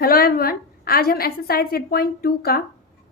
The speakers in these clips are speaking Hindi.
हेलो एवरीवन, आज हम एक्सरसाइज 8.2 का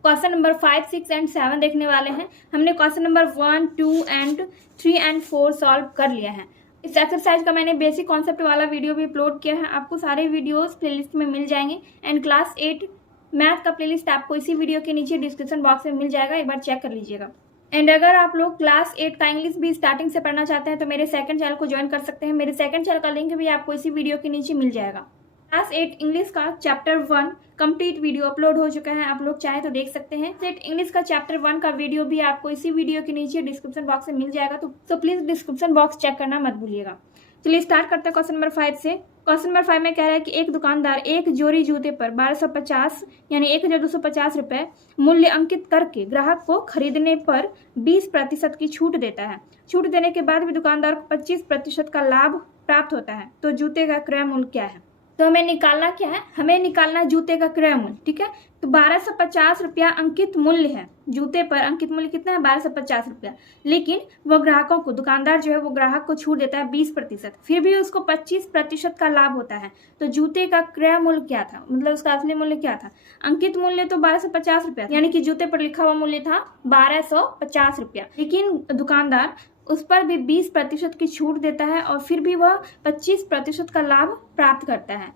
क्वेश्चन नंबर 5, 6 एंड 7 देखने वाले हैं। हमने question number 1, 2 and 3 and 4 solve कर लिया है। इस एक्सरसाइज का मैंने बेसिक कॉन्सेप्ट वाला वीडियो भी अपलोड किया है। आपको सारे वीडियोस प्लेलिस्ट में मिल जाएंगे एंड क्लास 8 मैथ का प्लेलिस्ट आपको इसी वीडियो के नीचे डिस्क्रिप्शन बॉक्स में मिल जाएगा, एक बार चेक कर लीजिएगा। एंड अगर आप लोग क्लास 8 का इंग्लिश भी स्टार्टिंग से पढ़ना चाहते हैं तो मेरे सेकंड चैनल को ज्वाइन कर सकते हैं। मेरे सेकंड चैनल का लिंक भी आपको इसी वीडियो के नीचे मिल जाएगा। क्लास 8 इंग्लिश का चैप्टर 1 कंप्लीट वीडियो अपलोड हो चुका है, आप लोग चाहे तो देख सकते हैं। सेट इंग्लिश का चैप्टर 1 का वीडियो भी आपको इसी वीडियो के नीचे डिस्क्रिप्शन बॉक्स में मिल जाएगा, तो प्लीज डिस्क्रिप्शन बॉक्स चेक करना मत भूलिएगा। चलिए स्टार्ट करते हैं क्वेश्चन नंबर 5 से। क्वेश्चन नंबर 5 में कह रहा है कि एक दुकानदार एक जोड़ी जूते पर 1250 यानी 1250 रुपए मूल्य अंकित करके ग्राहक को खरीदने पर 20% की छूट देता है। छूट देने के बाद भी दुकानदार को 25% का लाभ प्राप्त होता है, तो जूते का क्रय मूल्य क्या है? तो हमें निकालना क्या है? हमें निकालना है जूते का क्रय मूल्य। ठीक है, तो 1250 रुपया अंकित मूल्य है। जूते पर अंकित मूल्य कितना है? 1250 रुपया। लेकिन वो ग्राहकों को, दुकानदार जो है वो ग्राहक को छूट देता है 20%, फिर भी उसको 25% का लाभ होता है। तो जूते का क्रय मूल्य क्या था, मतलब उसका असली मूल्य क्या था? अंकित मूल्य तो 1250 रुपया, यानी कि जूते पर लिखा हुआ मूल्य था 1250 रुपया, लेकिन दुकानदार उस पर भी 20% की छूट देता है और फिर भी वह 25% का लाभ प्राप्त करता है।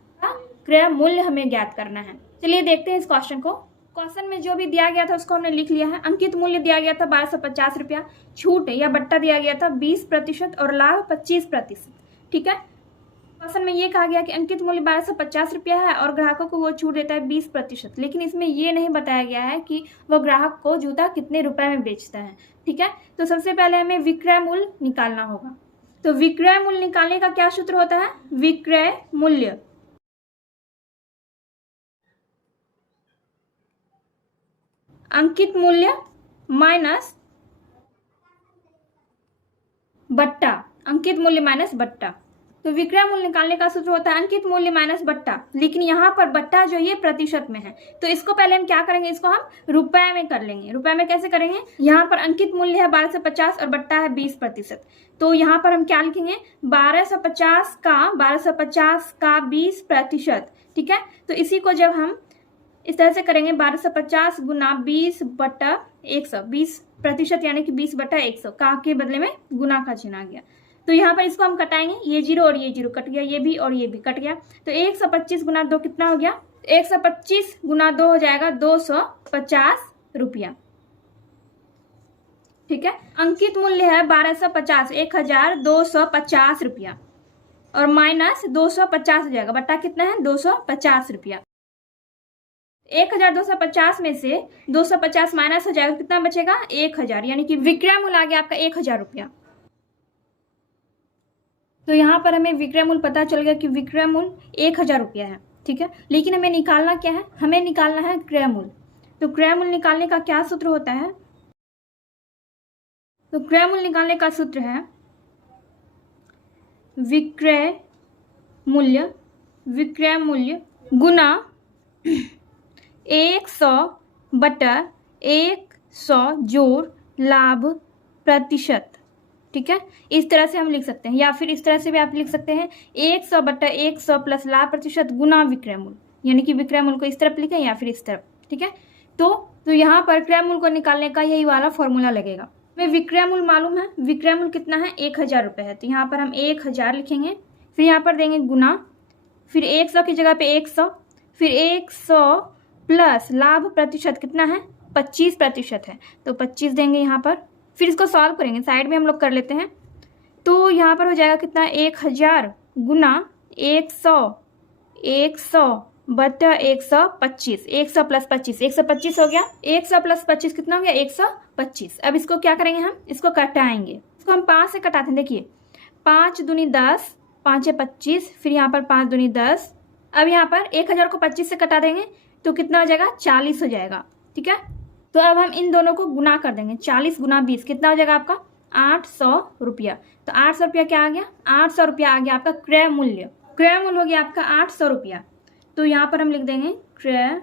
क्रय मूल्य हमें ज्ञात करना है। चलिए देखते हैं इस क्वेश्चन को। क्वेश्चन में जो भी दिया गया था उसको हमने लिख लिया है। अंकित मूल्य दिया गया था 1250 रुपया, छूट या बट्टा दिया गया था 20% और लाभ 25%। ठीक है, क्वेश्चन में ये कहा गया कि अंकित मूल्य 1250 रुपया है और ग्राहकों को वो छूट देता है 20%, लेकिन इसमें ये नहीं बताया गया है कि वो ग्राहक को जूता कितने रुपए में बेचता है। ठीक है, तो सबसे पहले हमें विक्रय मूल्य निकालना होगा। तो विक्रय मूल्य निकालने का क्या सूत्र होता है? विक्रय मूल्य अंकित मूल्य माइनस बट्टा, अंकित मूल्य माइनस बट्टा। तो विक्रय मूल्य निकालने का सूत्र होता है अंकित मूल्य माइनस बट्टा, लेकिन यहाँ पर बट्टा जो ये प्रतिशत में है, तो इसको पहले हम क्या करेंगे? इसको हम रुपए में कर लेंगे। रुपए में कैसे करेंगे? यहाँ पर अंकित मूल्य है 1250 और बट्टा है 20%, तो यहाँ पर हम क्या लिखेंगे? 1250 का 20%। ठीक है, तो इसी को जब हम इस तरह से करेंगे 1250 गुना 20 बट्टा 100, 20% यानी कि 20 बट्टा 100, का के बदले में गुना का चिन्ह आ गया। तो यहाँ पर इसको हम कटाएंगे, ये जीरो और ये जीरो कट गया, ये भी और ये भी कट गया, तो 125 गुना 2 कितना हो गया? 125 गुना 2 हो जाएगा 250 रुपया। ठीक है, अंकित मूल्य है 1250, 1250 रुपया, और माइनस 250 हो जाएगा, बट्टा कितना है? 250 रुपया। 1250 में से 250 माइनस हो जाएगा, कितना बचेगा? 1000, यानी कि विक्रय मूल्य आ गया आपका 1000 रुपया। तो यहाँ पर हमें विक्रय मूल्य पता चल गया कि विक्रय मूल्य 1000 रुपया है। ठीक है, लेकिन हमें निकालना क्या है? हमें निकालना है क्रय मूल्य। तो क्रय मूल्य निकालने का क्या सूत्र होता है? तो क्रय मूल्य निकालने का सूत्र है विक्रय मूल्य गुना 100 बटा 100 जोड़ लाभ प्रतिशत। ठीक है, इस तरह से हम लिख सकते हैं, या फिर इस तरह से भी आप लिख सकते हैं 100 बटा 100 प्लस लाभ प्रतिशत गुना विक्रय मूल्य, यानी कि विक्रय मूल्य को इस तरफ लिखें या फिर इस तरफ। ठीक है, तो यहाँ पर क्रय मूल्य को निकालने का यही वाला फॉर्मूला लगेगा। हमें विक्रय मूल्य मालूम है, विक्रय मूल्य कितना है? 1000 रुपये है, तो यहाँ पर हम 1000 लिखेंगे, फिर यहाँ पर देंगे गुना, फिर 100 की जगह पे 100, फिर 100 प्लस लाभ प्रतिशत कितना है? 25% है, तो 25 देंगे यहाँ पर। फिर इसको सॉल्व करेंगे, साइड में हम लोग कर लेते हैं, तो यहाँ पर हो जाएगा कितना? 1000 गुना 100 बटा 125, 100 प्लस 25, 125 हो गया। 100 प्लस 25 कितना हो गया? 125। अब इसको क्या करेंगे? हम इसको कटाएंगे, इसको हम 5 से कटाते हैं। देखिए 5 दूनी 10, 5 है 25, फिर यहाँ पर 5 दूनी 10। अब यहाँ पर 1000 को 25 से कटा देंगे तो कितना हो जाएगा? 40 हो जाएगा। ठीक है, तो अब हम इन दोनों को गुना कर देंगे, 40 गुना 20 कितना हो जाएगा आपका? 800 रुपया। तो 800 रुपया क्या आ गया? 800 रुपया आ गया आपका क्रय मूल्य। क्रय मूल्य हो गया आपका 800 रुपया, तो यहाँ पर हम लिख देंगे क्रय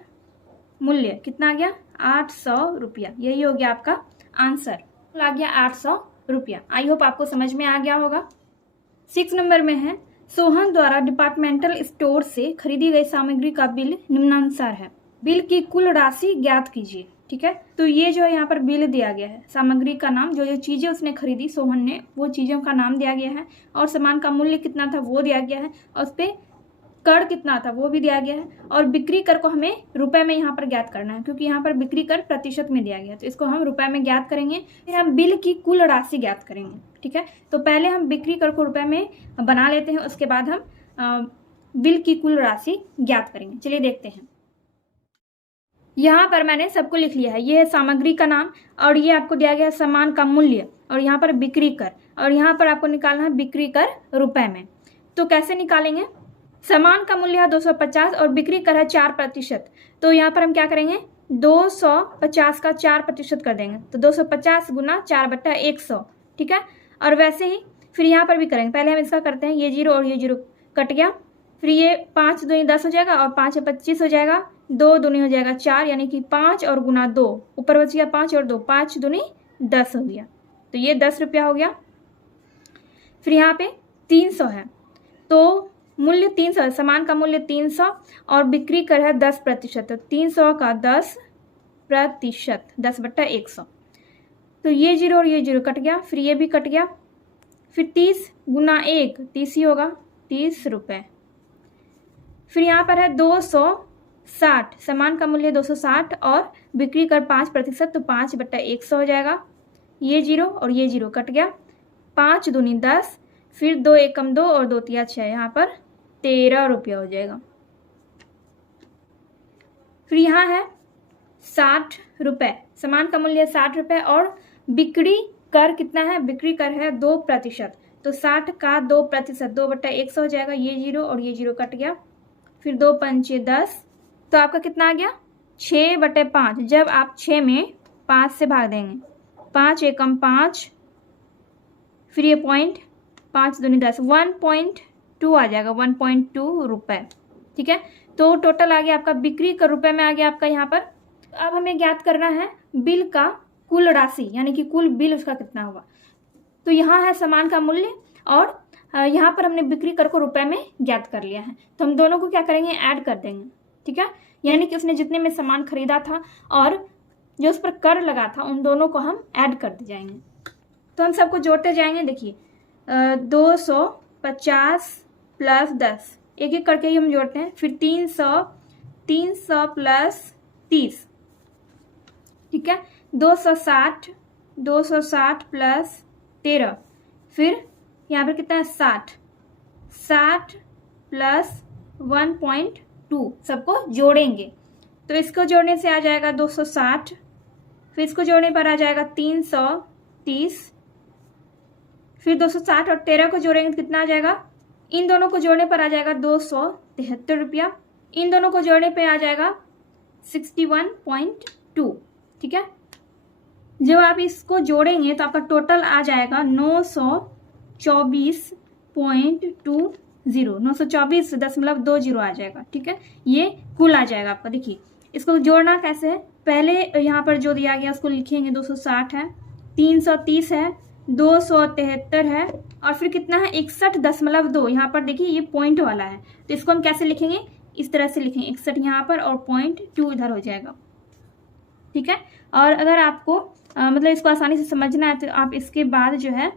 मूल्य कितना आ गया? 800 रुपया। यही हो गया आपका आंसर, आ गया 800 रुपया। आई होप आपको समझ में आ गया होगा। 6 नंबर में है सोहन द्वारा डिपार्टमेंटल स्टोर से खरीदी गई सामग्री का बिल निम्नानुसार है। बिल की कुल राशि ज्ञात कीजिए। ठीक है, तो ये जो है यहाँ पर बिल दिया गया है, सामग्री का नाम, जो जो चीजें उसने खरीदी सोहन ने, वो चीजों का नाम दिया गया है, और सामान का मूल्य कितना था वो दिया गया है, और उस पर कर कितना था वो भी दिया गया है, और बिक्री कर को हमें रुपए में यहाँ पर ज्ञात करना है, क्योंकि यहाँ पर बिक्री कर प्रतिशत में दिया गया है, तो इसको हम रुपए में ज्ञात करेंगे। फिर हम बिल की कुल राशि ज्ञात करेंगे। ठीक है, तो पहले हम बिक्री कर को रुपए में बना लेते हैं, उसके बाद हम बिल की कुल राशि ज्ञात करेंगे। चलिए देखते हैं। यहाँ पर मैंने सबको लिख लिया है। ये है सामग्री का नाम, और ये आपको दिया गया है सामान का मूल्य, और यहाँ पर बिक्री कर, और यहाँ पर आपको निकालना है बिक्री कर रुपए में। तो कैसे निकालेंगे? सामान का मूल्य है 250 और बिक्री कर है 4%, तो यहाँ पर हम क्या करेंगे, 250 का 4% कर देंगे, तो 250 गुना 4/100। ठीक है, और वैसे ही फिर यहाँ पर भी करेंगे। पहले हम इसका करते हैं, ये 0 और ये 0 कट गया, फिर ये 5 दूनी 10 हो जाएगा, और 5 25 हो जाएगा, 2 दूनी हो जाएगा 4, यानी कि 5 और गुना 2, ऊपर बच गया 5 और 2, 5 दूनी 10 हो गया, तो ये 10 रुपया हो गया। फिर यहाँ पे 300 है, तो मूल्य 300 है, सामान का मूल्य 300 और बिक्री कर है 10%, तो 300 का 10%, 10/100, तो ये 0 और ये 0 कट गया, फिर ये भी कट गया, फिर 30 गुना 1 30 ही होगा, 30 रुपये। फिर यहाँ पर है 260, सामान का मूल्य 260 और बिक्री कर 5%, तो 5/100 हो जाएगा, ये 0 और ये 0 कट गया, 5 दूनी 10, फिर 2 एकम 2 और 2 तिया 6, यहाँ पर 13 रुपया हो जाएगा। फिर यहाँ है 60 रुपये, सामान का मूल्य 60 रुपये और बिक्री कर कितना है, बिक्री कर है 2%, तो 60 का 2%, 2/100 हो जाएगा, ये 0 और ये 0 कट गया, फिर 2 पंचे 10, तो आपका कितना आ गया, 6/5। जब आप 6 में 5 से भाग देंगे, 5 एकम 5, फिर ये पॉइंट, 5 दूनी 10, 1.2 आ जाएगा, 1.2 रुपये। ठीक है, तो टोटल आ गया आपका, बिक्री कर रुपए में आ गया आपका यहाँ पर। अब हमें ज्ञात करना है बिल का कुल राशि, यानी कि कुल बिल उसका कितना हुआ। तो यहाँ है सामान का मूल्य, और यहाँ पर हमने बिक्री कर को रुपए में ज्ञात कर लिया है, तो हम दोनों को क्या करेंगे, ऐड कर देंगे। ठीक है, यानी कि उसने जितने में सामान खरीदा था और जो उस पर कर लगा था, उन दोनों को हम ऐड कर जाएंगे। तो हम सबको जोड़ते जाएंगे। देखिए 250 प्लस 10, एक एक करके ही हम जोड़ते हैं, फिर 300 प्लस 30, ठीक है, 260 प्लस 13, फिर यहाँ पर कितना है 60 प्लस 1.2, सबको जोड़ेंगे, तो इसको जोड़ने से आ जाएगा 260, फिर इसको जोड़ने पर आ जाएगा 330, फिर 260 और 13 को जोड़ेंगे तो कितना आ जाएगा, इन दोनों को जोड़ने पर आ जाएगा 273 रुपया, इन दोनों को जोड़ने पर आ जाएगा 61.2। ठीक है, जब आप इसको जोड़ेंगे तो आपका टोटल आ जाएगा 924.20, 924.20 आ जाएगा। ठीक है, ये कुल आ जाएगा आपका। देखिए इसको जोड़ना कैसे है, पहले यहाँ पर जो दिया गया उसको लिखेंगे, 260 है, 330 है, 273 है, और फिर कितना है 61.2। यहाँ पर देखिए ये पॉइंट वाला है, तो इसको हम कैसे लिखेंगे, इस तरह से लिखेंगे, 61 यहाँ पर और 0.2 इधर हो जाएगा। ठीक है, और अगर आपको मतलब इसको आसानी से समझना है तो आप इसके बाद जो है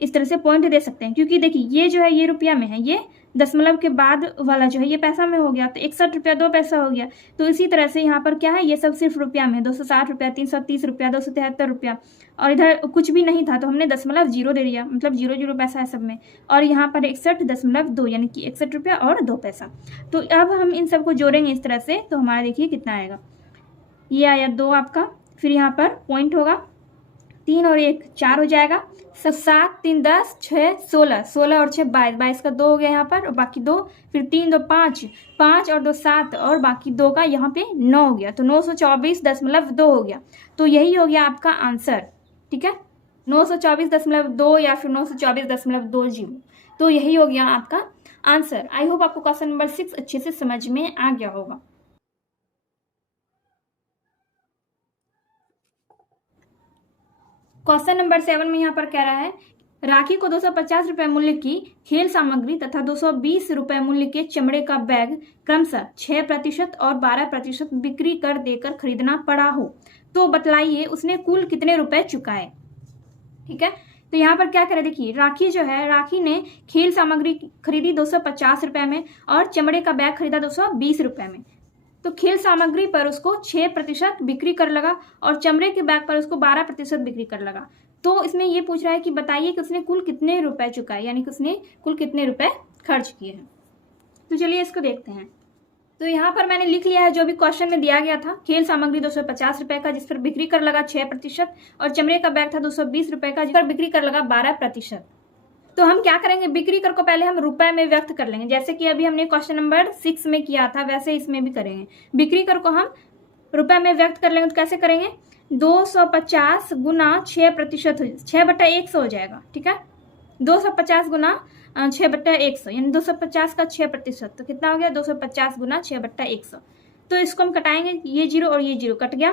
इस तरह से पॉइंट दे सकते हैं, क्योंकि देखिए ये जो है ये रुपया में है, ये दशमलव के बाद वाला जो है ये पैसा में हो गया, तो 61 रुपया 2 पैसा हो गया। तो इसी तरह से यहाँ पर क्या है, ये सब सिर्फ रुपया में है, 260 रुपया, 330 रुपया, 273 रुपया, और इधर कुछ भी नहीं था तो हमने 0.0 दे दिया, मतलब 0 पैसा है सब में, और यहाँ पर 61.2 यानी कि 61 रुपया और 2 पैसा। तो अब हम इन सबको जोड़ेंगे इस तरह से, तो हमारा देखिए कितना आएगा, ये आया 2 आपका, फिर यहाँ पर पॉइंट होगा, 3 और 1 4 हो जाएगा, 7 3 10 6 16, 16 और 6 22, 22 का 2 हो गया यहाँ पर, और बाकी 2, फिर 3 2 5, 5 और 2 7, और बाकी 2 का यहाँ पे 9 हो गया, तो 924.2 हो गया। तो यही हो गया आपका आंसर। ठीक है, 924.2 या फिर 924.20, तो यही हो गया आपका आंसर। आई होप आपको क्वेश्चन नंबर 6 अच्छे से समझ में आ गया होगा। क्वेश्चन नंबर 7 में यहाँ पर कह रहा है राखी को 250 रुपए मूल्य की खेल सामग्री तथा 220 रुपए मूल्य के चमड़े का बैग क्रमशः 6% और 12% बिक्री कर देकर खरीदना पड़ा हो तो बतलाइए उसने कुल कितने रुपए चुकाए। ठीक है, तो यहाँ पर क्या करें, देखिए राखी जो है, राखी ने खेल सामग्री खरीदी 250 रुपए में और चमड़े का बैग खरीदा 220 रुपए में। तो खेल सामग्री पर उसको 6% बिक्री कर लगा और चमड़े के बैग पर उसको 12% बिक्री कर लगा। तो इसमें ये पूछ रहा है कि बताइए कि उसने कुल कितने रुपए चुकाए, यानी कि उसने कुल कितने रुपए खर्च किए हैं। तो चलिए इसको देखते हैं। तो यहाँ पर मैंने लिख लिया है जो भी क्वेश्चन में दिया गया था। खेल सामग्री 250 रुपए का जिस पर बिक्री कर लगा 6% और चमड़े का बैग था 220 रुपए का जिस पर बिक्री कर लगा 12%। तो हम क्या करेंगे, बिक्री कर को पहले हम रुपए में व्यक्त कर लेंगे, जैसे कि अभी हमने क्वेश्चन नंबर 6 में किया था वैसे इसमें भी करेंगे। बिक्री कर को हम रुपए में व्यक्त कर लेंगे तो कैसे करेंगे, 250 गुना 6%, 6/100 हो जाएगा। ठीक है, 250 गुना 6/100 यानी 250 का 6%, तो कितना हो गया 250 गुना 6/100। तो इसको हम कटाएंगे, ये 0 और ये 0 कट गया,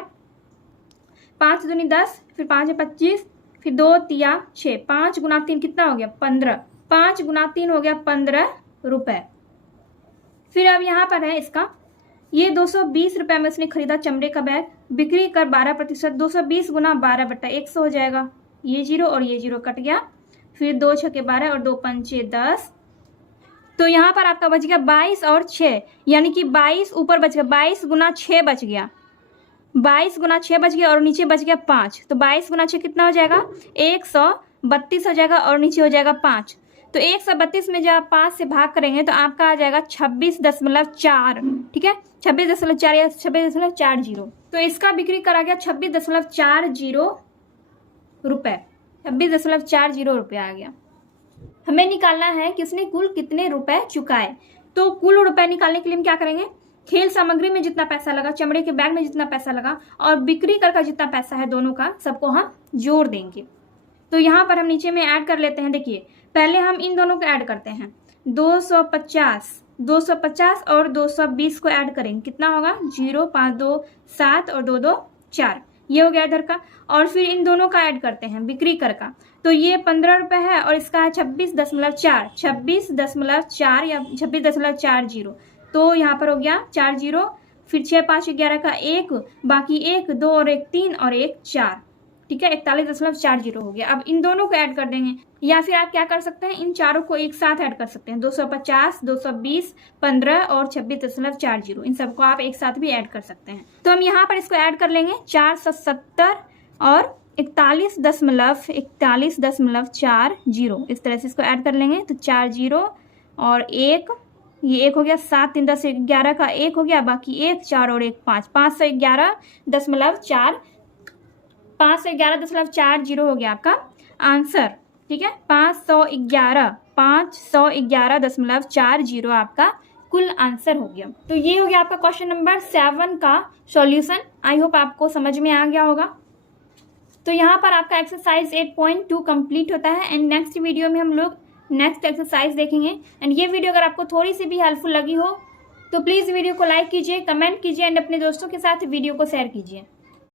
5 दूनी 10, फिर 5 है 25, फिर 2 तिया 6, 5 गुना 3 कितना हो गया 15, 5 गुना 3 हो गया 15 रुपए। फिर अब यहाँ पर है इसका, ये 220 रुपए में उसने खरीदा चमड़े का बैग, बिक्री कर 12%, 220 गुना 12/100 हो जाएगा, ये 0 और ये 0 कट गया, फिर 2 छके 12 और 2 पंचे 10। तो यहाँ पर आपका बच गया 22 और 6, यानी कि 22 ऊपर बच गया, 22 गुना 6 बच गया, 22 गुना 6 बच गया और नीचे बच गया 5। तो 22 गुना 6 कितना हो जाएगा 132 हो जाएगा और नीचे हो जाएगा 5। तो 132 में जब आप 5 से भाग करेंगे तो आपका आ जाएगा 26.4। ठीक है, 26.4 या 26.40। तो इसका बिक्री करा गया 26.40 रुपए, 26.40 रुपये आ गया। हमें निकालना है कि उसने कुल कितने रुपए चुकाए। तो कुल रुपए निकालने के लिए हम क्या करेंगे, खेल सामग्री में जितना पैसा लगा, चमड़े के बैग में जितना पैसा लगा और बिक्री कर का जितना पैसा है, दोनों का सबको हम जोड़ देंगे। तो यहाँ पर हम नीचे में ऐड कर लेते हैं। देखिए पहले हम इन दोनों को ऐड करते हैं, 250 और 220 को ऐड करेंगे, कितना होगा 0, 5 2 7 और 2 2 4, ये हो गया इधर का। और फिर इन दोनों का ऐड करते हैं बिक्री कर का, तो ये 15 रुपए है और इसका है 26.4 या 26.40। तो यहाँ पर हो गया 40, फिर 6 5 11 का 1, बाकी 1 2 और 1 3 और 1 4। ठीक है, 41.40 हो गया। अब इन दोनों को ऐड कर देंगे, या फिर आप क्या कर सकते हैं, इन चारों को एक साथ ऐड कर सकते हैं, 250 220 15 और 26.40, इन सबको आप एक साथ भी ऐड कर सकते हैं। तो हम यहाँ पर इसको ऐड कर लेंगे, 470 और 41.40, इस तरह से इसको ऐड कर लेंगे। तो 40 और 1, ये 1 हो गया, 7 3 10 11 का 1 हो गया, बाकी 1 4 और 1 5, 511.4, 511.40 हो गया आपका आंसर। ठीक है, 511.40 आपका कुल आंसर हो गया। तो ये हो गया आपका क्वेश्चन नंबर 7 का सॉल्यूशन। आई होप आपको समझ में आ गया होगा। तो यहाँ पर आपका एक्सरसाइज 8.2 कंप्लीट होता है एंड नेक्स्ट वीडियो में हम लोग नेक्स्ट एक्सरसाइज देखेंगे। एंड ये वीडियो अगर आपको थोड़ी सी भी हेल्पफुल लगी हो तो प्लीज़ वीडियो को लाइक कीजिए, कमेंट कीजिए एंड अपने दोस्तों के साथ वीडियो को शेयर कीजिए।